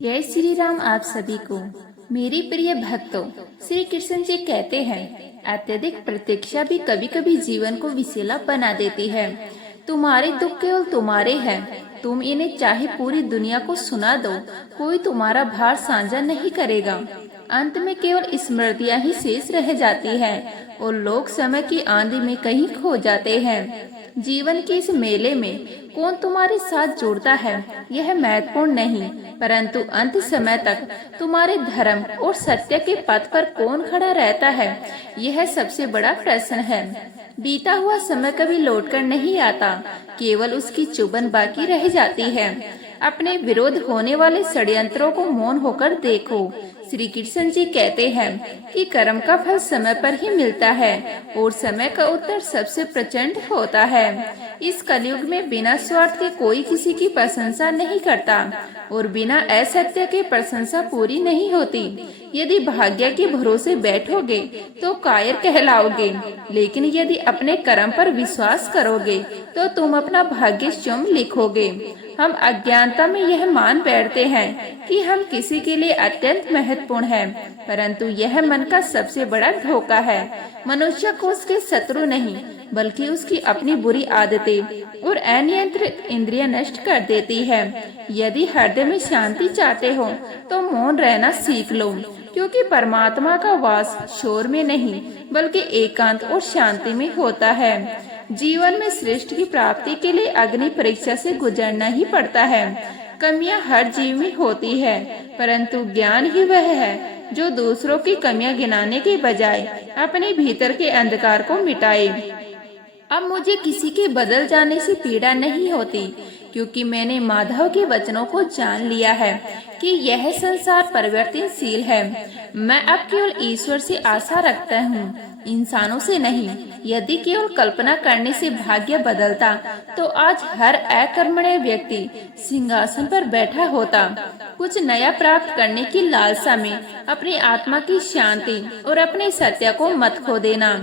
जय श्री राम। आप सभी को मेरी प्रिय भक्तों, श्री कृष्ण जी कहते हैं, अत्यधिक प्रतीक्षा भी कभी कभी जीवन को विषैला बना देती है। तुम्हारे दुख केवल तुम्हारे हैं, तुम इन्हें चाहे पूरी दुनिया को सुना दो, कोई तुम्हारा भार साझा नहीं करेगा। अंत में केवल स्मृतियां ही शेष रह जाती हैं और लोग समय की आंधी में कहीं खो जाते हैं। जीवन के इस मेले में कौन तुम्हारे साथ जुड़ता है यह महत्वपूर्ण नहीं, परंतु अंत समय तक तुम्हारे धर्म और सत्य के पथ पर कौन खड़ा रहता है यह सबसे बड़ा प्रश्न है। बीता हुआ समय कभी लौटकर नहीं आता, केवल उसकी चुभन बाकी रह जाती है। अपने विरोध होने वाले षड्यंत्रों को मौन होकर देखो। श्री कृष्ण जी कहते हैं कि कर्म का फल समय पर ही मिलता है और समय का उत्तर सबसे प्रचंड होता है। इस कलयुग में बिना स्वार्थ के कोई किसी की प्रशंसा नहीं करता और बिना असत्य के प्रशंसा पूरी नहीं होती। यदि भाग्य के भरोसे बैठोगे तो कायर कहलाओगे, लेकिन यदि अपने कर्म पर विश्वास करोगे तो तुम अपना भाग्य स्वयं लिखोगे। हम अज्ञानता में यह मान बैठते हैं कि हम किसी के लिए अत्यंत महत्वपूर्ण हैं, परंतु यह मन का सबसे बड़ा धोखा है। मनुष्य को उसके शत्रु नहीं बल्कि उसकी अपनी बुरी आदतें और अनियंत्रित इंद्रियां नष्ट कर देती है। यदि हृदय में शांति चाहते हो तो मौन रहना सीख लो, क्योंकि परमात्मा का वास शोर में नहीं बल्कि एकांत और शांति में होता है। जीवन में श्रेष्ठ की प्राप्ति के लिए अग्नि परीक्षा से गुजरना ही पड़ता है। कमियां हर जीव में होती है, परंतु ज्ञान ही वह है जो दूसरों की कमियां गिनाने के बजाय अपने भीतर के अंधकार को मिटाए। अब मुझे किसी के बदल जाने से पीड़ा नहीं होती, क्योंकि मैंने माधव के वचनों को जान लिया है कि यह संसार परिवर्तनशील है। मैं अब केवल ईश्वर से आशा रखता हूँ, इंसानों से नहीं। यदि केवल कल्पना करने से भाग्य बदलता तो आज हर अकर्मण्य व्यक्ति सिंहासन पर बैठा होता। कुछ नया प्राप्त करने की लालसा में अपनी आत्मा की शांति और अपने सत्य को मत खो देना।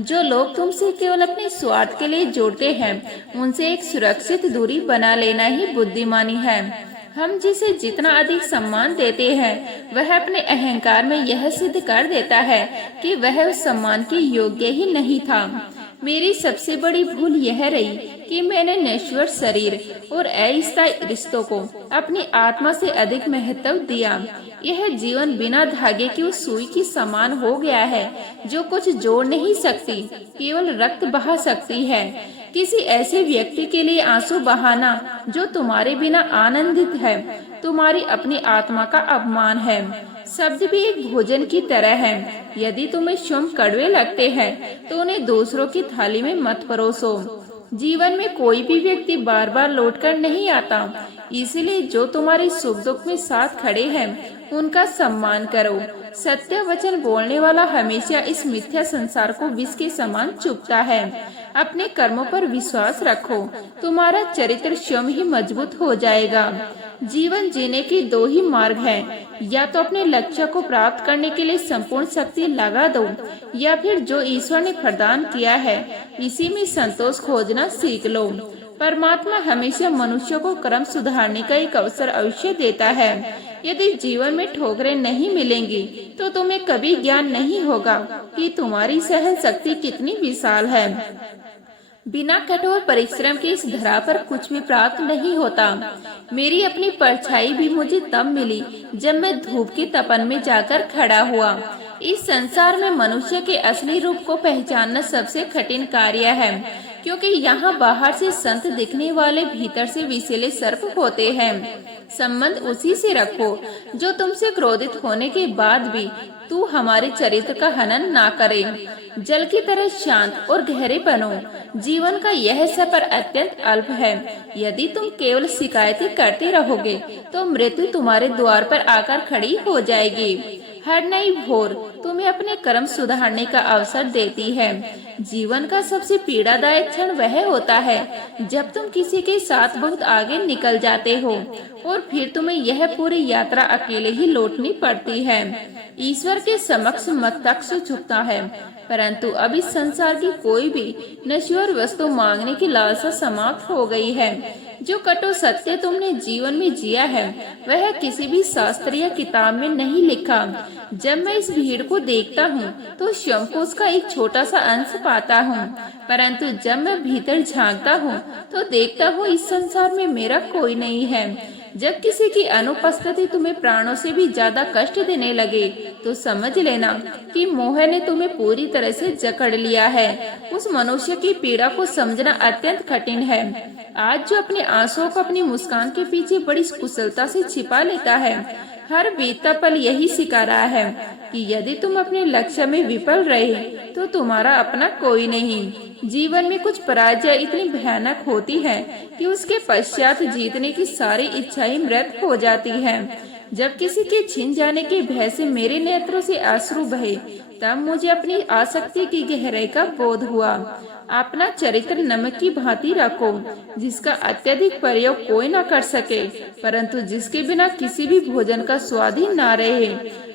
जो लोग तुमसे केवल अपने स्वार्थ के लिए जोड़ते हैं, उनसे एक सुरक्षित दूरी बना लेना ही बुद्धिमानी है। हम जिसे जितना अधिक सम्मान देते हैं, वह अपने अहंकार में यह सिद्ध कर देता है कि वह उस सम्मान के योग्य ही नहीं था। मेरी सबसे बड़ी भूल यह रही कि मैंने नश्वर शरीर और अस्थायी रिश्तों को अपनी आत्मा से अधिक महत्व दिया। यह जीवन बिना धागे की उस सुई की समान हो गया है जो कुछ जोड़ नहीं सकती, केवल रक्त बहा सकती है। किसी ऐसे व्यक्ति के लिए आंसू बहाना जो तुम्हारे बिना आनंदित है, तुम्हारी अपनी आत्मा का अपमान है। शब्द भी एक भोजन की तरह है, यदि तुम्हें स्वयं कड़वे लगते हैं तो उन्हें दूसरों की थाली में मत परोसो। जीवन में कोई भी व्यक्ति बार बार लौटकर नहीं आता, इसलिए जो तुम्हारे सुख दुख में साथ खड़े हैं उनका सम्मान करो। सत्य वचन बोलने वाला हमेशा इस मिथ्या संसार को विष के समान चुभता है। अपने कर्मों पर विश्वास रखो, तुम्हारा चरित्र स्वयं ही मजबूत हो जाएगा। जीवन जीने के दो ही मार्ग हैं, या तो अपने लक्ष्य को प्राप्त करने के लिए संपूर्ण शक्ति लगा दो, या फिर जो ईश्वर ने प्रदान किया है इसी में संतोष खोजना सीख लो। परमात्मा हमेशा मनुष्य को कर्म सुधारने का एक अवसर अवश्य देता है। यदि जीवन में ठोकरें नहीं मिलेंगी तो तुम्हें कभी ज्ञान नहीं होगा कि तुम्हारी सहन शक्ति कितनी विशाल है। बिना कठोर परिश्रम के इस धरा पर कुछ भी प्राप्त नहीं होता। मेरी अपनी परछाई भी मुझे तब मिली जब मैं धूप की तपन में जाकर खड़ा हुआ। इस संसार में मनुष्य के असली रूप को पहचानना सबसे कठिन कार्य है, क्योंकि यहाँ बाहर से संत दिखने वाले भीतर से विषैले सर्प होते हैं। संबंध उसी से रखो जो तुमसे क्रोधित होने के बाद भी तू हमारे चरित्र का हनन ना करे। जल की तरह शांत और गहरे बनो। जीवन का यह सफर अत्यंत अल्प है। यदि तुम केवल शिकायतें करते रहोगे तो मृत्यु तुम्हारे द्वार पर आकर खड़ी हो जाएगी। हर नई भोर तुम्हें अपने कर्म सुधारने का अवसर देती है। जीवन का सबसे पीड़ादायक क्षण वह होता है जब तुम किसी के साथ बहुत आगे निकल जाते हो और फिर तुम्हें यह पूरी यात्रा अकेले ही लौटनी पड़ती है। ईश्वर के समक्ष मस्तक झुकता है, परंतु अब इस संसार की कोई भी नश्वर वस्तु मांगने की लालसा समाप्त हो गई है। जो कटु सत्य तुमने जीवन में जिया है वह किसी भी शास्त्रीय किताब में नहीं लिखा। जब मैं इस भीड़ को देखता हूँ तो शंकु उसका एक छोटा सा अंश पाता हूँ, परंतु जब मैं भीतर झांकता हूँ तो देखता हूँ इस संसार में मेरा कोई नहीं है। जब किसी की अनुपस्थिति तुम्हें प्राणों से भी ज्यादा कष्ट देने लगे तो समझ लेना कि मोह ने तुम्हें पूरी तरह से जकड़ लिया है। उस मनुष्य की पीड़ा को समझना अत्यंत कठिन है। आज जो अपने आंसुओं को अपनी मुस्कान के पीछे बड़ी कुशलता से छिपा लेता है, हर बीतता पल यही सिखा रहा है कि यदि तुम अपने लक्ष्य में विफल रहे तो तुम्हारा अपना कोई नहीं। जीवन में कुछ पराजय इतनी भयानक होती है कि उसके पश्चात जीतने की सारी इच्छाएं मृत हो जाती हैं। जब किसी के छिन जाने के भय से मेरे नेत्रों से अश्रु बहे, तब मुझे अपनी आसक्ति की गहराई का बोध हुआ। अपना चरित्र नमक की भांति रखो, जिसका अत्यधिक प्रयोग कोई न कर सके, परंतु जिसके बिना किसी भी भोजन का स्वाद ही न रहे।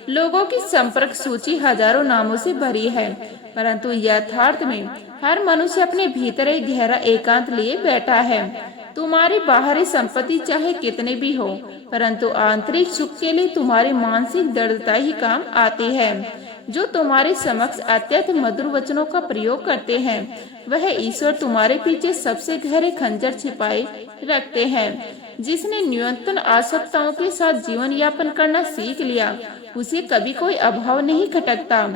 लोगों की संपर्क सूची हजारों नामों से भरी है, परंतु यथार्थ में हर मनुष्य अपने भीतर एक गहरा एकांत लिए बैठा है। तुम्हारी बाहरी संपत्ति चाहे कितने भी हो, परंतु आंतरिक सुख के लिए तुम्हारी मानसिक दृढ़ता ही काम आती है। जो तुम्हारे समक्ष अत्यंत मधुर वचनों का प्रयोग करते हैं, वह ईश्वर तुम्हारे पीछे सबसे गहरे खंजर छिपाए रखते हैं। जिसने न्यूनतम आवश्यकताओं के साथ जीवन यापन करना सीख लिया, उसे कभी कोई अभाव नहीं खटकता।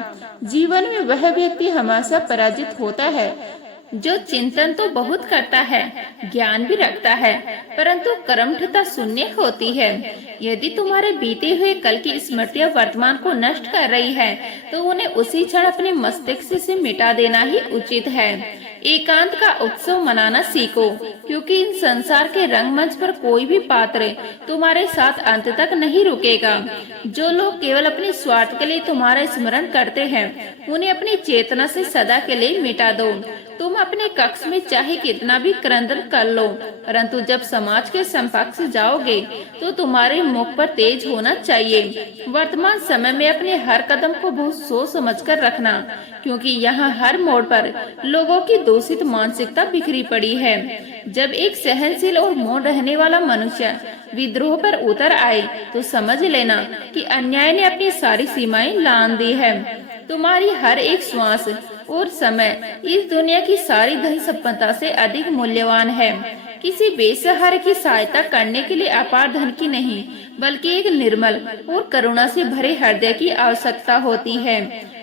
जीवन में वह व्यक्ति हमेशा पराजित होता है जो चिंतन तो बहुत करता है, ज्ञान भी रखता है, परंतु कर्मठता शून्य होती है। यदि तुम्हारे बीते हुए कल की स्मृतियां वर्तमान को नष्ट कर रही है, तो उन्हें उसी क्षण अपने मस्तिष्क से मिटा देना ही उचित है। एकांत का उत्सव मनाना सीखो, क्योंकि इन संसार के रंगमंच पर कोई भी पात्र तुम्हारे साथ अंत तक नहीं रुकेगा। जो लोग केवल अपने स्वार्थ के लिए तुम्हारा स्मरण करते हैं, उन्हें अपनी चेतना से सदा के लिए मिटा दो। तुम अपने कक्ष में चाहे कितना भी क्रंदन कर लो, परंतु जब समाज के समकक्ष जाओगे तो तुम्हारे मुख पर तेज होना चाहिए। वर्तमान समय में अपने हर कदम को बहुत सोच समझ कर रखना, क्योंकि यहाँ हर मोड़ पर लोगों की दूषित मानसिकता बिखरी पड़ी है। जब एक सहनशील और मौन रहने वाला मनुष्य विद्रोह पर उतर आए तो समझ लेना कि अन्याय ने अपनी सारी सीमाएं लांघ दी है। तुम्हारी हर एक श्वास और समय इस दुनिया की सारी धन संपदा से अधिक मूल्यवान है। किसी बेसहारे की सहायता करने के लिए अपार धन की नहीं, बल्कि एक निर्मल और करुणा से भरे हृदय की आवश्यकता होती है।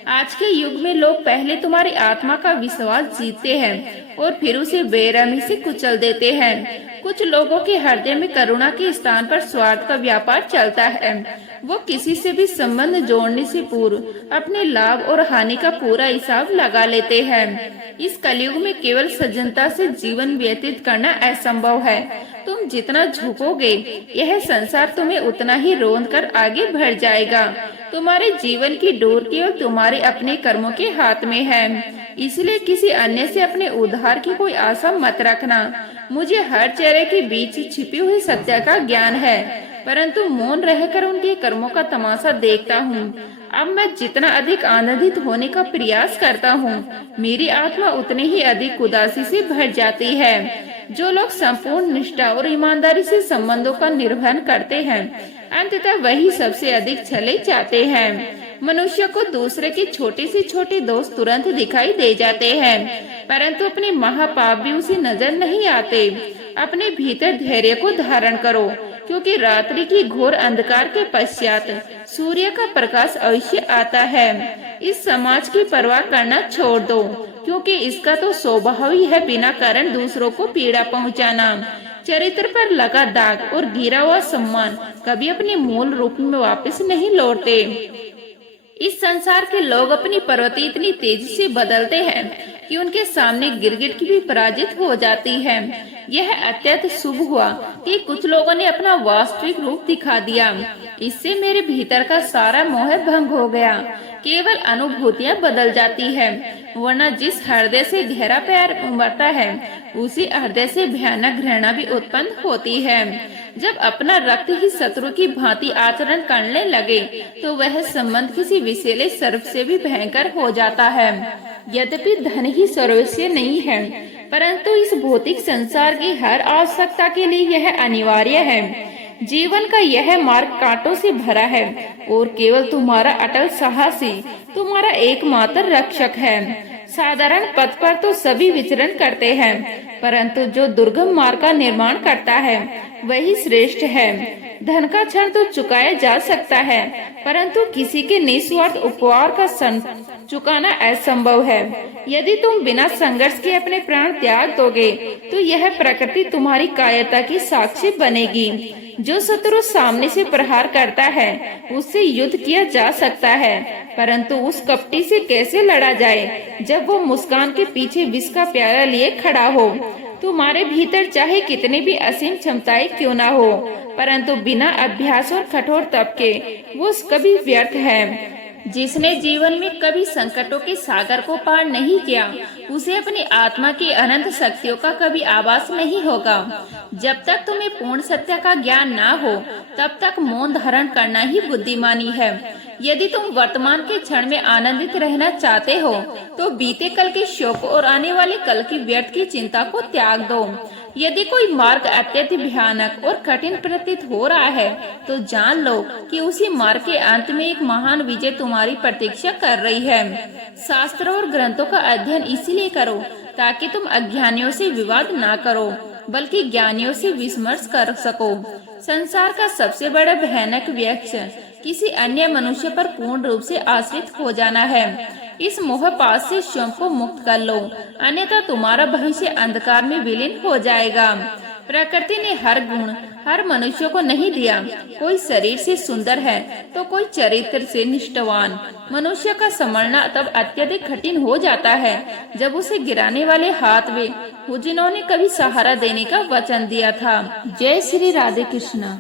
आज के युग में लोग पहले तुम्हारी आत्मा का विश्वास जीतते हैं और फिर उसे बेरहमी से कुचल देते हैं। कुछ लोगों के हृदय में करुणा के स्थान पर स्वार्थ का व्यापार चलता है। वो किसी से भी संबंध जोड़ने से पूर्व अपने लाभ और हानि का पूरा हिसाब लगा लेते हैं। इस कलयुग में केवल सज्जनता से जीवन व्यतीत करना असंभव है। तुम जितना झुकोगे, यह संसार तुम्हें उतना ही रोंद कर आगे बढ़ जाएगा। तुम्हारे जीवन की डोर केवल तुम्हारे अपने कर्मों के हाथ में है, इसलिए किसी अन्य से अपने उद्धार की कोई आशा मत रखना। मुझे हर चेहरे के बीच छिपी हुई सत्य का ज्ञान है, परंतु मौन रहकर उनके कर्मों का तमाशा देखता हूँ। अब मैं जितना अधिक आनंदित होने का प्रयास करता हूँ, मेरी आत्मा उतने ही अधिक उदासी से भर जाती है। जो लोग संपूर्ण निष्ठा और ईमानदारी से संबंधों का निर्वहन करते हैं, अंततः वही सबसे अधिक छले जाते हैं। मनुष्य को दूसरे के छोटे से छोटे दोष तुरंत दिखाई दे जाते हैं, परंतु अपने महापाप भी उसे नजर नहीं आते। अपने भीतर धैर्य को धारण करो, क्योंकि रात्रि की घोर अंधकार के पश्चात सूर्य का प्रकाश अवश्य आता है। इस समाज की परवाह करना छोड़ दो, क्योंकि इसका तो स्वभाव ही है बिना कारण दूसरों को पीड़ा पहुंचाना। चरित्र पर लगा दाग और गिरा हुआ सम्मान कभी अपने मूल रूप में वापस नहीं लौटते। इस संसार के लोग अपनी प्रवृत्ति इतनी तेजी से बदलते हैं कि उनके सामने गिरगिट की भी पराजित हो जाती है। यह अत्यंत शुभ हुआ कि कुछ लोगों ने अपना वास्तविक रूप दिखा दिया। इससे मेरे भीतर का सारा मोह भंग हो गया। केवल अनुभूतियां बदल जाती है, वरना जिस हृदय से गहरा प्यार उमड़ता है उसी हृदय से भयानक घृणा भी उत्पन्न होती है। जब अपना रक्त ही शत्रु की भांति आचरण करने लगे तो वह संबंध किसी विषैले सर्प से भी भयंकर हो जाता है। यद्यपि धन ही सर्वस्व नहीं है, परंतु इस भौतिक संसार की हर आवश्यकता के लिए यह अनिवार्य है। जीवन का यह मार्ग कांटों से भरा है और केवल तुम्हारा अटल साहस ही तुम्हारा एकमात्र रक्षक है। साधारण पथ पर तो सभी विचरण करते हैं, परंतु जो दुर्गम मार्ग का निर्माण करता है वही श्रेष्ठ है। धन का क्षण तो चुकाया जा सकता है, परंतु किसी के निस्वार्थ उपकार का चुकाना असंभव है। यदि तुम बिना संघर्ष के अपने प्राण त्याग दोगे तो यह प्रकृति तुम्हारी कायरता की साक्षी बनेगी। जो शत्रु सामने से प्रहार करता है उससे युद्ध किया जा सकता है, परंतु उस कपटी से कैसे लड़ा जाए जब वो मुस्कान के पीछे विष का प्याला लिए खड़ा हो। तुम्हारे भीतर चाहे कितनी भी असीम क्षमताएं क्यों ना हो, परंतु बिना अभ्यास और कठोर तप के वो कभी व्यर्थ है। जिसने जीवन में कभी संकटों के सागर को पार नहीं किया उसे अपनी आत्मा की अनंत शक्तियों का कभी आभास नहीं होगा। जब तक तुम्हें पूर्ण सत्य का ज्ञान ना हो तब तक मौन धारण करना ही बुद्धिमानी है। यदि तुम वर्तमान के क्षण में आनंदित रहना चाहते हो तो बीते कल के शोक और आने वाले कल की व्यर्थ की चिंता को त्याग दो। यदि कोई मार्ग अत्यंत भयानक और कठिन प्रतीत हो रहा है तो जान लो कि उसी मार्ग के अंत में एक महान विजय तुम्हारी प्रतीक्षा कर रही है। शास्त्रों और ग्रंथों का अध्ययन इसीलिए करो ताकि तुम अज्ञानियों से विवाद ना करो बल्कि ज्ञानियों से विमर्श कर सको। संसार का सबसे बड़ा भयानक व्यक्ष किसी अन्य मनुष्य पर पूर्ण रूप से आश्रित हो जाना है। इस मोहपाश से स्वयं को मुक्त कर लो, अन्यथा तुम्हारा भविष्य अंधकार में विलीन हो जाएगा। प्रकृति ने हर गुण हर मनुष्य को नहीं दिया। कोई शरीर से सुंदर है तो कोई चरित्र से निष्ठावान। मनुष्य का संभलना तब अत्यधिक कठिन हो जाता है जब उसे गिराने वाले हाथ वे जिन्होंने कभी सहारा देने का वचन दिया था। जय श्री राधे कृष्ण।